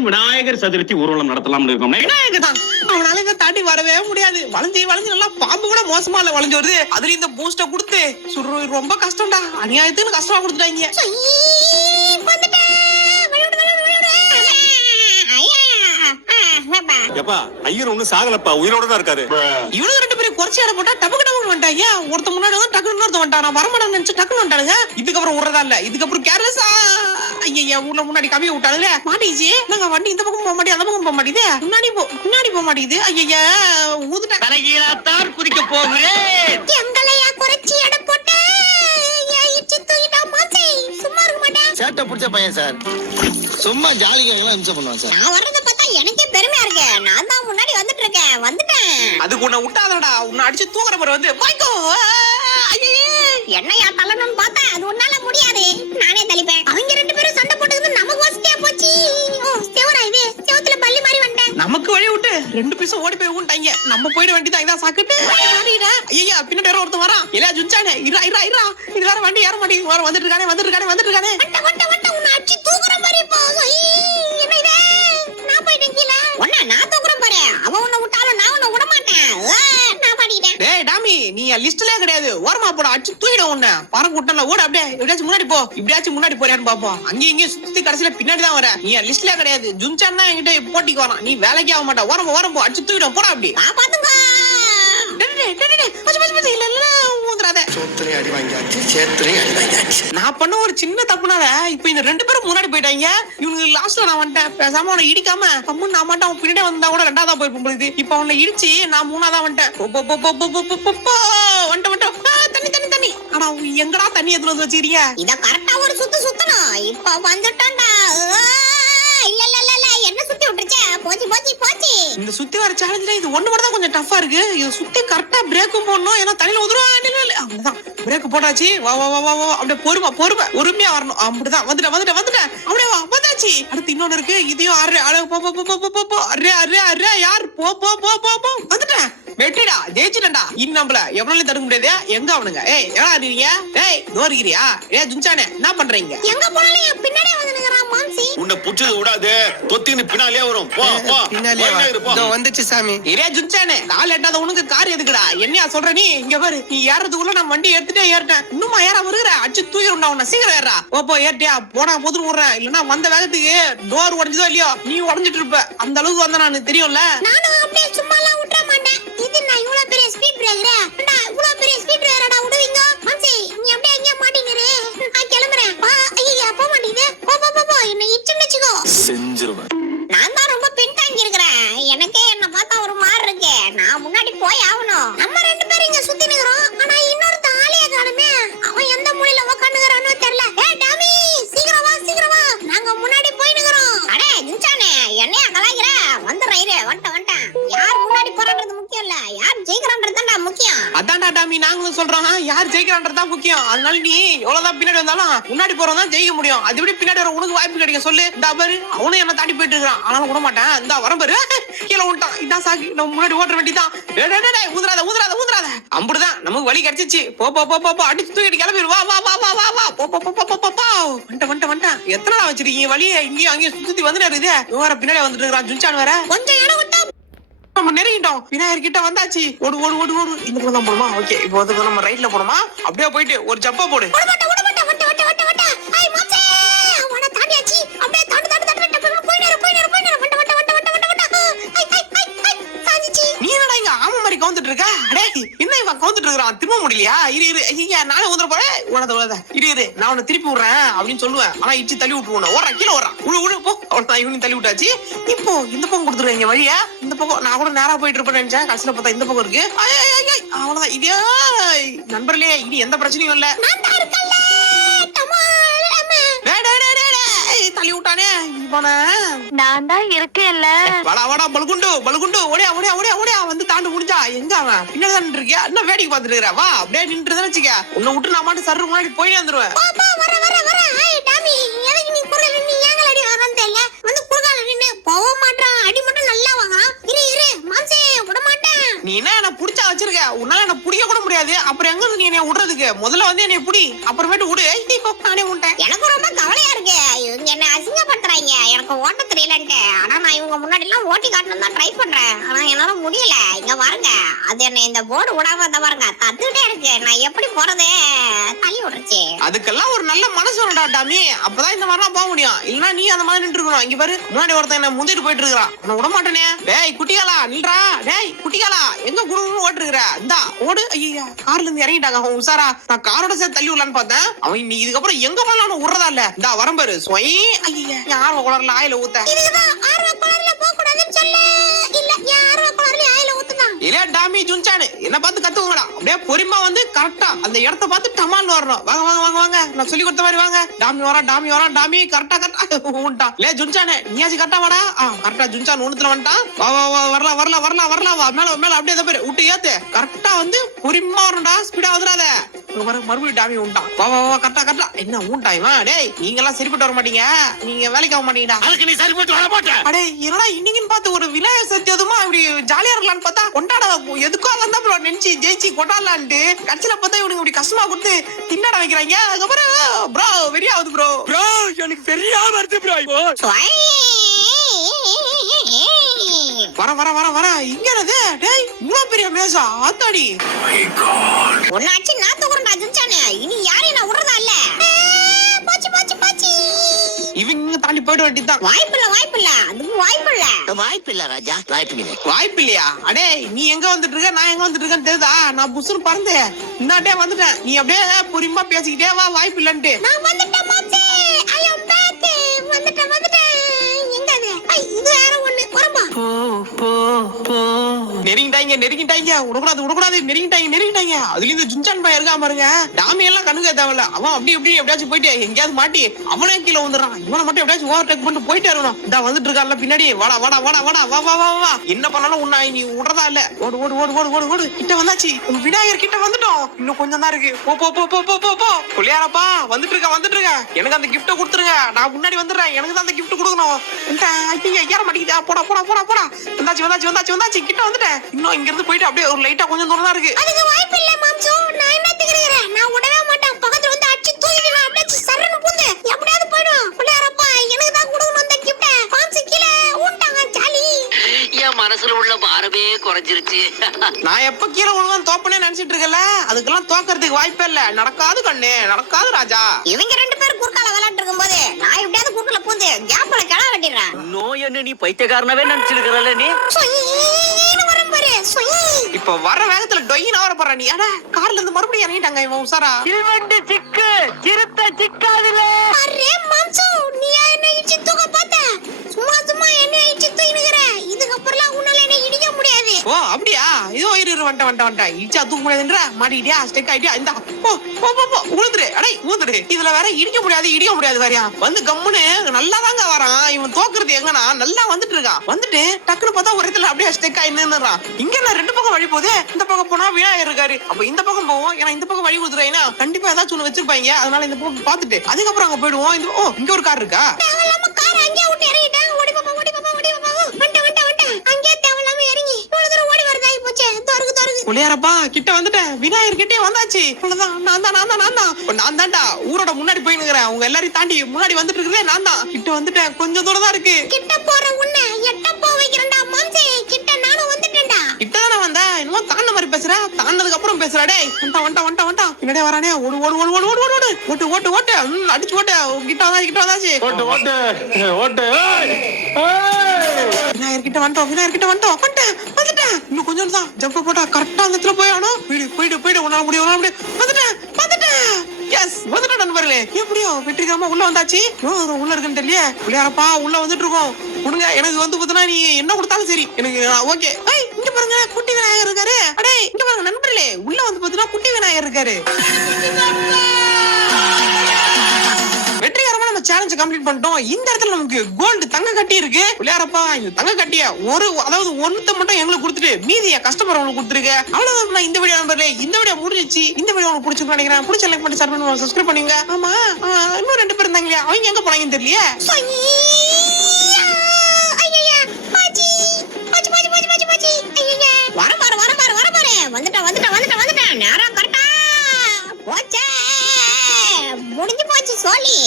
மறுபடியும் விநாயகர் சதுர்த்தி ஊர்வலம் நடத்தலாம்னு இருக்கோம். விநாயகர் தான் அவனால இங்க தாண்டி வரவே முடியாது. வளைஞ்சு வளைஞ்சு நல்லா பாம்பு கூட மோசமா இல்ல வளைஞ்சு வருது. அதுல இந்த பூஸ்ட கொடுத்து சுடுறது ரொம்ப கஷ்டம்டா. அநியாயத்துக்கு கஷ்டமா கொடுத்துட்டாங்க. எப்பா ஐயர் ஒண்ணு சாகலப்பா, உயிரோட தான் இருக்காரு. இவனுக்கு ரெண்டு பேரும் குறைச்சி அட போட்டா டபக்கு டபக்கு வந்துட்டாங்க. ஒருத்த முன்னாடி வந்து டக்குன்னு ஒருத்த வந்துட்டான். நான் வரமாட்டேன்னு நினைச்சு டக்குன்னு வந்துட்டானுங்க. இதுக்கப்புறம் விடுறதா இல்ல. இதுக்கப்புறம் கேர்லெஸ்ஸா ஐயா ஊர்ல முன்னாடி கம்மியா விட்டானுங்க. மாட்டிச்சு நாங்க வண்டி இந்த பக்கம் போக மாட்டேன் அந்த பக்கம் போக மாட்டேது. முன்னாடி போக மாட்டேங்குது. ஐயா ஊதுட்டேன். தலைகீழாத்தான் குதிக்க போகிறேன். எங்களையா குறைச்சி அட போட்ட சும்மா இருக்க மாட்டேன். சேட்டை பிடிச்ச பையன் சார். சும்மா ஜாலிக்காக இம்சை பண்ணுவான் சார். நான் வர்றத பார்த்தா எனக்கே பெருமையா இருக்கு. நான் தான் முன்னாடி வந்துட்டு இருக்கேன். வந்துட்டேன். அதுக்கு உன்னை விட்டாதடா. உன்னை அடிச்சு தூக்குற மாதிரி வந்து பாய்க்கோ. என்னையா தள்ளணும்னு பார்த்தா அது உன்னால முடியாது. நானே தள்ளிப்பேன். அவங்க ரெண்டு பேரும் சண்டை போட்டது நமக்கு வசதியா போச்சு. செவரா இது செவத்துல பள்ளி மாதிரி வந்துட்டேன். நமக்கு வழி விட்டு ரெண்டு பீஸும் ஓடி போய் ஊன்ட்டாங்க. நம்ம போயிட வேண்டியதான். இதான் சாக்கிட்டு ஐயா பின்னாடி யாரோ ஒருத்தன் வரான். இல்லையா ஜுஞ்சானே இரா இரா இரா இது வேற வண்டி ஏற மாட்டேங்குது. வர வந்துட்டு இருக்கானே உன்னை அடிச்சு தூக்குற மாதிரி போகும். என்ன இது நான் போயிட்டேன் கீழே. உன்னை நான் தூக்குறேன் பாரு. அவன் உன்னை விட்டாலும் நான் உன்னை விட மாட்டேன். நான் மாட்டிக்கிட்டேன். டேய் டாமி நீ லிஸ்ட்லயே கிடையாது. ஓரமா போட அடிச்சு தூக்கிட உன்னை. பறக்க விட்டல ஓட அப்படியே எப்படியாச்சும் முன்னாடி போ. இப்படியாச்சும் முன்னாடி போறியான்னு பாப்போம். அங்கேயும் இங்கேயும் சுத்தி கடைசியில பின்னாடி தான் வர. நீ லிஸ்ட்லயே கிடையாது. ஜுன்சான் தான் என்கிட்ட போட்டிக்கு வரான். நீ வேலைக்கு ஆக மாட்டா. ஓரம் போ அடிச்சு தூக்கிட போடா அப்படி. நான் பாத்துங்க. நான் பண்ண ஒரு சின்ன தப்புனால இப்ப இந்த ரெண்டு பேரும் முன்னாடி போயிட்டாங்க. இவனுக்கு லாஸ்ட்ல நான் வந்துட்டேன். பேசாம அவனை இடிக்காம கம்முன்னு நான் மாட்டேன். அவன் பின்னாடி வந்தா கூட ரெண்டாவதா போயிருப்போம் பொழுது. இப்ப அவனை இடிச்சு நான் மூணாதான் வந்துட்டேன். தண்ணி ஆனா எங்கடா தண்ணி எதுல வந்து வச்சுக்கிறீங்க? இத கரெக்டா ஒரு சுத்தணும். இப்ப வந்துட்டான்டா. இல்ல என்ன சுத்தி விட்டுருச்சே. போச்சு. இந்த சுத்தி வர சேலஞ்சில இது ஒண்ணு மட்டும் தான் கொஞ்சம் டஃபா இருக்கு. இத சுத்தி கரெக்டா பிரேக்கும் போடணும். ஏன்னா தண்ணியில உதுருவா. அப்படிதான் பிரேக் போட்டாச்சு. வா அப்படியே பொறுமையா வரணும். அப்படிதான் வந்துட்டேன் அப்படியே வந்தாச்சு. அடுத்து இன்னொன்னு இருக்கு. இதையும் யார் வந்துட்டேன். வெட்டிடா ஜெயிச்சுட்டா. இன்னும் நம்மள எவ்வளவு தடுக்க முடியாது. எங்க அவனுங்க எவ்வளவு அறிவீங்க? தோறுகிறியா? ஜுன்சானே என்ன பண்றீங்க? எங்க போனாலும் பின்னாடியே வந்துங்கறான் மாம்சி. உன்னை புடிச்சது விடாது. தொத்தின்னு பின்னாலே வரும். போ வந்துச்சு சாமி. ஜுன்சானே கால் எட்டாத உனக்கு கார் எதுக்குடா? என்னையா சொல்ற நீ? இங்க பாரு நீ ஏறதுக்குள்ள நான் வண்டி எடுத்துட்டே ஏறிட்டேன். இன்னுமா ஏற வருகிற? அடிச்சு தூக்கிடும்டா உன்னை. சீக்கிரம் ஏறா. போ ஏறிட்டியா? போனா போதுன்னு விடுறேன். இல்லன்னா வந்த வேகத்துக்கு டோர் உடைஞ்சதோ இல்லையோ நீ உடஞ்சிட்டு இருப்ப. அந்த அளவுக்கு வந்த நான் தெரியும்ல. நானும் அப்படியே சும்மாலாம் விட்டுற மாட்டேன். இது நான் இவ்வளவு பெரிய ஸ்பீட் பிரேக்கரா? இவ்வளவு பெரிய ஸ்பீட் பிரேக்கரடா விடுவீங்க? மாம்சி நீ அப்படியே எங்க மாட்டீங்கறே. நான் கிளம்புறேன். ஐயா போக மாட்டீங்க. போ என்ன இச்சுன்னு வெச்சுக்கோ. செஞ்சிருவேன். நான் தான் ரொம்ப பின்தாங்கி இருக்கறேன். எனக்கே என்ன பார்த்தா ஒரு மாதிரி இருக்கு. நான் முன்னாடி போய் ஆவணும். நம்ம ரெண்டு பேரும் இங்க சுத்தி நிக்கறோம். ஆனா இன்னொருத்த ஆளைய காணுமே. அவன் எந்த மூலையில உட்கார்ந்துக்கறானோ தெரியல. டாமி சீக்கிரம் வா. நாங்க முன்னாடி போய் நிக்கறோம். அடே ஜின்சானே என்னைய கலாய்க்கற? வந்துட்டேன். யார் முன்னாடி போறான்றது முக்கியம் இல்ல. யார் ஜெயிக்கறான்றது தான் முக்கியம். அதான்டா டாமி நாங்களும் சொல்றோம். யார் ஜெயிக்கறான்றது தான் முக்கியம். அதனால நீ எவ்வளவுதான் பின்னாடி வந்தாலும் முன்னாடி போறவன் தான் ஜெயிக்க முடியும். அது எப்படி பின்னாடி வர உனக்கு வாய்ப்பு கிடைக்கும் சொல்லு. இந்த பாரு அவனும் என்ன தாண்டி போயிட்டு இருக்கான். ஆனாலும் விட மாட்டேன். இந்த வரம் பாரு கீழே விட்டான். இதான் சாக்கி. நம்ம முன்னாடி ஓட்ட வேண்டியதான். ஊதுறாத அம்புடுதான் நமக்கு வழி கிடைச்சிச்சு. போ அடிச்சு தூக்கிட்டு கிளம்பிடு. வா வந்துட்டேன். எத்தனை நாள் வச்சிருக்கீங்க வழியை? இங்கேயும் அங்கேயும் சுத்தி வந்துட்டு வேற பின்னாடி வந்துட்டு இருக்கான். ஜுன்சான் வேற கொஞ்சம் இடம் விட்டா நம்ம நெருங்கிட்டோம். விநாயகர் கிட்ட வந்தாச்சு. ஓடு இந்த பக்கம் தான் போணுமா? ஓகே இப்போ வந்து நம்ம ரைட்ல போணுமா? அப்படியே போயிட்டு ஒரு ஜப்பா போடு. கவுந்துட்டு இருக்க. அடே என்ன இவன் கவுந்துட்டு இருக்கான்? திரும்ப முடியலையா? இரு நானே ஊதுற போறேன். இரு நான் உன்னை திருப்பி விடுறேன் அப்படின்னு சொல்லுவேன். ஆனா இச்சி தள்ளி விட்டுருவோம். ஓடுறா கீழே ஓடுறான். உழு போ. அவ்வளவுதான் இவனையும் தள்ளி விட்டாச்சு. இப்போ இந்த பக்கம் கொடுத்துருவாங்க வழியா. இந்த பக்கம் நான் கூட நேரா போயிட்டு இருப்பேன்னு நினைச்சேன். கடைசியில பார்த்தா இந்த பக்கம் இருக்கு. அவ்வளவுதான். இதே நண்பர்களே இனி எந்த பிரச்சனையும் இல்ல. தள்ளி விட்டானே இவன. நான் தான் இருக்கேன்ல. வாடா பல்குண்டு ஓடியா வந்து தாண்டு முடிஞ்சா. எங்க அவன் பின்னாடி தான் நின்று இருக்கியா? என்ன வேடிக்கை பார்த்துட்டு இருக்கிற? வா அப்படியே நின்று வச்சுக்க. உன்னை விட்டு நான் மாட்டு சர்ரு முன்னாடி போய் வந்துருவேன். நீ என்ன புடிச்சா வச்சிருக்க? உன்னால என்ன புடிக்க கூட முடியாது. அப்புறம் எங்க நீ என்ன விடுறதுக்கு? முதல்ல வந்து என்னை புடி, அப்புறமேட்டு விடு. நானே விட்டேன். எனக்கு ரொம்ப கவலையா இருக்கு. இவங்க என்ன அசிங்கப்படுத்துறாங்க. எனக்கு எனக்கு ஓட்ட தெரியலன்ட்டு. ஆனா நான் இவங்க முன்னாடி எல்லாம் ஓட்டி காட்டணும் தான் ட்ரை பண்றேன். ஆனா என்னால முடியல. இங்க பாருங்க, அது என்ன இந்த போர்டு விடாம இந்த பாருங்க தத்துட்டே இருக்கு. நான் எப்படி போறது? தள்ளி விட்டுருச்சு. அதுக்கெல்லாம் ஒரு நல்ல மனசு வரடா டாமி, அப்பதான் இந்த மாதிரிலாம் போக முடியும். இல்லன்னா நீ அந்த மாதிரி நின்று இருக்கணும். இங்க பாரு, முன்னாடி ஒருத்தன் என்ன முந்திட்டு போயிட்டு இருக்கிறான். நான் விட மாட்டேனே. டேய் குட்டிகாலா நில்றா. டேய் குட்டிகாலா எங்க குடுகுடுன்னு ஓட்டு இருக்கிற? இந்தா ஓடு. ஐயா கார்ல இருந்து இறங்கிட்டாங்க அவன் உசாரா. நான் காரோட சேர்த்து தள்ளி விடலான்னு பார்த்தேன். அவன் நீ இதுக்கப்புறம் எங்க போனாலும் விடுறதா இல்ல. இந்தா வரம்பாரு சொய். ஐயா ஆர்வ குளர்ல ஆயில ஊத்த. இதுதான் ஆர்வ குளர்ல போக கூடாதுன்னு சொல்லு. இல்ல ஆர்வ குளர்ல ஆயில ஊத்துதான். இல்ல டாமி ஜுன்சானு என்ன பார்த்து கத்துக்கோங்கடா. அப்படியே பொறுமா வந்து கரெக்டா அந்த இடத்த பார்த்து டமால்னு வரணும். வாங்க வாங்க வாங்க வாங்க, நான் சொல்லி கொடுத்த மாதிரி வாங்க. டாமி வரா டாமி வரா டாமி கரெக்டா ஊன்ட்டான். லே ஜுன்சானு நீயாச்சு கரெக்டா வாடா. கரெக்டா ஜுன்சான் ஒண்ணுத்துல வந்துட்டான். வா வா வா வரலாம் வரலாம் வரலாம் வரலாம் வா. மேல மேல அப்படியே தான் பேரு விட்டு ஏத்து. கரெக்டா வந்து பொறுமா வரணும்டா, ஸ்பீடா வந்துடாத. மறுபடியும் டாமி ஊன்ட்டான். வா வா வா கரெக்டா கரெக்டா. என்ன ஊன்ட்டான் இவன்? டேய் நீங்க எல்லாம் சரிப்பட்டு வர மாட்டீங்க, நீங்க வேலைக்கு ஆக மாட்டீங்கடா. அதுக்கு நீ சரிப்பட்டு வர மாட்ட. அடே என்னடா இன்னைக்குன்னு பார்த்து ஒரு விநாயகர் சதுர்த்தி அதுமா இப்படி ஜாலியா இருக்கலாம்னு பார்த்தா கொண்டாட எதுக்கோ வந்தா ப்ரோ நினைச்சு ஜெயிச்சு கொண்டாடலான்ட்டு கடைசியில பார்த்தா இவனுக்கு இப்படி கஷ்டமா கொடுத்து திண்டாட வைக்கிறாங்க. அதுக்கப்புறம் ப்ரோ வெறியா ஆகுது ப்ரோ. ப்ரோ எனக்கு சரியா வருது ப்ரோ. வர வர வர வர இங்க என்னது? டேய் இவ்வளவு பெரிய மேசா ஆத்தாடி. ஒன்னாச்சு நான் தூக்குறேன்டா ஜுன்சானே. இனி யாரையும் நான் விடுறதா இல்ல. போச்சு போச்சு போச்சு. இவங்க தாண்டி போயிட வேண்டியதுதான். வாய்ப்பில்ல வாய்ப்பில்ல, அதுக்கு வாய்ப்பில்ல. வாய்ப்பில்ல ராஜா, வாய்ப்பில்லை. வாய்ப்பு இல்லையா? அடே நீ எங்க வந்துட்டு இருக்க, நான் எங்க வந்துட்டு இருக்கேன்னு தெரியுதா? நான் புசுன்னு பறந்தேன், இன்னாட்டே வந்துட்டேன். நீ அப்படியே பொறுமையா பேசிக்கிட்டே வா, வாய்ப்பு இல்லன்ட்டு. நான் வந்துட்டேன் மாச்சே. ஐ அம் பேக். வந்துட்டேன் வந்துட்டேன். எங்க அது? இது வேற ஒண்ணு. வரமா நெருங்கிட்டாங்க நெருங்கிட்டாங்க, விடக்கூடாது விடக்கூடாது, நெருங்கிட்டாங்க நெருங்கிட்டாங்க. அதுல இந்த ஜுன்சான் பையன் இருக்கா பாருங்க, டாமி எல்லாம் கண்ணுக்கு தேவையில்ல. அவன் அப்படி இப்படி எப்படியாச்சும் போயிட்டு எங்கேயாவது மாட்டி அவனே கீழே வந்துடுறான். இவனை மட்டும் எப்படியாச்சும் ஓவர் டேக் பண்ணிட்டு போயிட்டே இருக்கணும். இந்த வந்துட்டு இருக்கான்ல பின்னாடி, வாடா வாடா வாடா வாடா வா வா வா வா. என்ன பண்ணாலும் உன்னை நீ விடுறதா இல்ல. ஓடு ஓடு ஓடு ஓடு ஓடு ஓடு. கிட்ட வந்தாச்சு, விநாயகர் கிட்ட வந்துட்டோம். இன்னும் கொஞ்சம் தான் இருக்கு. போ போ போ போ போ போ போ. புள்ளியாரப்பா வந்துட்டு இருக்க வந்துட்டு இருக்க. எனக்கு அந்த கிஃப்ட கொடுத்துருங்க, நான் முன்னாடி வந்துடுறேன். எனக்கு தான் அந்த கிஃப்ட் கொடுக்கணும். ஏற மாட்டேங்குதா? போடா போடா போடா போடா. வந்தாச்சு வந்தாச்சு வந்தாச்சு வந்தாச்சு, கிட்ட வந்துட்டேன். இன்னும் இங்க இருந்து போயிட்டு அப்படியே ஒரு லைட்டா கொஞ்சம் தூரம் தான் இருக்கு. அதுக்கு வாய்ப்பில்ல மாம்சோ. நான் என்ன திக்கிறேன்? நான் விடவே மாட்டேன். பக்கத்துல வந்து அடிச்சு தூக்கிடுவேன். அப்படியே சரன்னு பூந்து எப்படியாவது போய்டும். புள்ளியாரப்பா எனக்கு தான் கொடுக்கணும் அந்த கிஃப்ட். மாம்சோ கீழே ஊட்டாங்க சாலி. என் மனசுல உள்ள பாரமே குறைஞ்சிருச்சு. நான் எப்ப கீழே விழுவான் தோப்பனே நினைச்சிட்டு இருக்கல, அதுக்கெல்லாம் தோக்கறதுக்கு வாய்ப்பே இல்ல. நடக்காது கண்ணு, நடக்காது ராஜா. இவங்க ரெண்டு பேரும் குறுக்கால விளையாட்டு இருக்கும்போது நான் எப்படியாவது குறுக்கல பூந்து கேப்ல கிளா வெட்டிடுறேன். நோய் என்ன நீ பைத்தியக்காரனவே நினைச்சிருக்கிறல்ல நீ. சொயின்னு வரும் பாரு, சொய். இப்ப வர வேகத்துல டொய்ன்னு வர போற நீ. அட கார்ல இருந்து மறுபடியும் இறங்கிட்டாங்க இவன் உசாரா. சில்வண்டு சிக்கு சிறுத்தை சிக்காதுல. அரே மாம்சோ, நீ என்ன இடிச்சு தூக்க பார்த்த? சும்மா சும்மா என்ன இடிச்சு தூக்கினுங்கற. இதுக்கு அப்புறம் உன்னால என்ன இடிக்க முடியாது. ஓ அப்படியா? இதோ இரு வந்துட்ட இடிச்சா தூக்க முடியாதுன்ற மாட்டிட்டியா? ஸ்டெக் ஆயிட்டியா? இந்த போ போ போ போ உழுதுரு. அடே உழுதுரு. இதுல வேற இடிக்க முடியாது வேறயா. வந்து கம்முன்னு நல்லா தாங்க வரான். இவன் தோக்குறது எங்கன்னா நல்லா வந்துட்டு இருக்கான். வந்துட்டு டக்குனு பார்த்தா ஒரு இடத்துல அப்படியே ஸ்டெக் ஆகி நின்னுறான். இங்க நான் ரெண்டு பக்கம் வழி போகுது. இந்த பக்கம் போனா விநாயகர் இருக்காரு. அப்ப இந்த பக்கம் போவோம். ஏன்னா இந்த பக்கம் வழி கொடுத்துறேன்னா கண்டிப்பா ஏதாச்சும் ஒண்ணு வச்சிருப்பாங்க. அதனால இந்த பக்கம் பாத்துட்டு அதுக்கப்புறம் அங்க போயிடுவோம். இங்க ஒரு கார் இருக்கா? தேவலாம கார் அங்கேயே விட்டு இறங்கிட்டாங்க. ஓடி பாப்பா ஓடி பாப்பா ஓடி பாப்பா. வந்துட்ட அங்கேயே தேவலாம இறங்கி இவ்வளவு தூரம் ஓடி வரதாயி போச்சு. தொருக்கு தொருக்கு. புள்ளியாரப்பா கிட்ட வந்துட்டேன். விநாயகர் கிட்டே வந்தாச்சு. அவ்வளவுதான். நான் தான்டா ஊரோட முன்னாடி போய் நிக்கிறேன். அவங்க எல்லாரையும் தாண்டி முன்னாடி வந்துட்டு இருக்கிறதே நான் தான். கிட்ட வந்துட்டேன். கொஞ்சம் தூரம் தான் இருக்கு. கிட்ட போற உன்னை எட்ட போ வைக்கிறேன்டா மாம்சே. கிட்ட நானும் வந்துட்டேன்டா. கிட்டதானே வந்தேன். இன்னும் தாண்ட மாதிரி பேசுற. தாண்டதுக்கு அப்புறம் பேசுற. டேய் வந்துட்டா பின்னாடியே வரானே. ஓடு ஓடு ஓடு ஓடு ஓடு ஓடு ஓட்டு ஓட்டு ஓட்டு அடிச்சு ஓட்டு. கிட்ட வந்தாச்சு. ஓட்டு ஓட்டு ஓட்டு. விநாயகர் கிட்ட வந்துட்டோம். வந்துட்டேன். இன்னும் கொஞ்சம் தான். ஜம்ப் போட்டா கரெக்டா அந்த இடத்துல போய் ஆனோம். போயிடு உன்னால முடியும் வந்துட்டேன். எஸ் வந்துட்டோம் நண்பர்களே. எப்படியோ வெற்றிகரமா உள்ள வந்தாச்சு. உள்ள இருக்குன்னு தெரியல. புள்ளியாரப்பா உள்ள வந்துட்டு இருக்கோம். கொடுங்க. எனக்கு வந்து பார்த்தா நீ என்ன கொடுத்தாலும் சரி எனக்கு ஓகே. இங்க பாருங்க குட்டி விநாயகர் இருக்காரு. அடே இங்க பாருங்க நண்பர்களே, உள்ள வந்து பார்த்தா குட்டி விநாயகர் இருக்காரு. வெற்றிகரமா நம்ம சேலஞ்ச கம்ப்ளீட் பண்ணிட்டோம். இந்த இடத்துல நமக்கு கோல்டு தங்க கட்டி இருக்கு. விளையாடப்பா இந்த தங்க கட்டிய அதாவது ஒண்ணுத்த மட்டும் எங்களுக்கு கொடுத்துட்டு மீதிய கஸ்டமர் உங்களுக்கு கொடுத்துருக்கு. அவ்வளவுதான் இந்த வீடியோ நம்பர்ல. இந்த வீடியோ முடிஞ்சிச்சு. இந்த வீடியோ உங்களுக்கு பிடிச்சிருக்கும் நினைக்கிறேன். பிடிச்ச லைக் பண்ணி ஷேர் பண்ணி சப்ஸ்கிரைப் பண்ணுங்க. ஆமா இன்னும் ரெண்டு பேர் இருந்தாங்க, அவங்க எங்க போனாங்கன்னு தெரியல. வந்துட்டேன். நேரம் கரெக்டா போச்சே. முடிஞ்சு போச்சு சோலி.